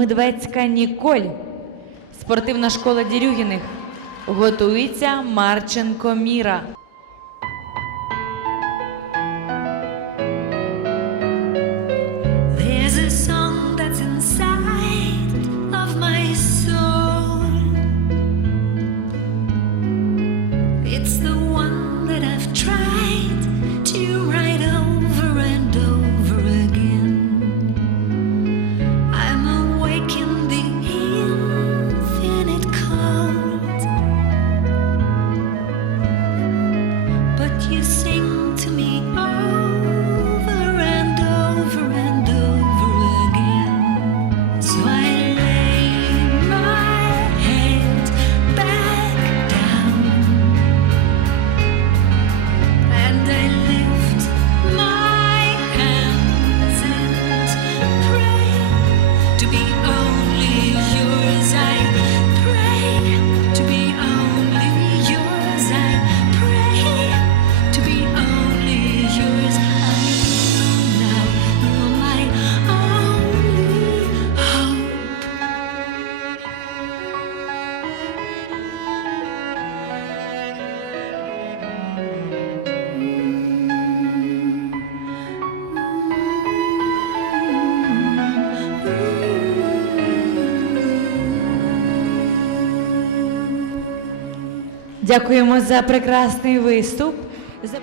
Медведська Ніколь, спортивна школа Дірюгіних готується Марченко Міра. baby. Дякуємо за прекрасний виступ. За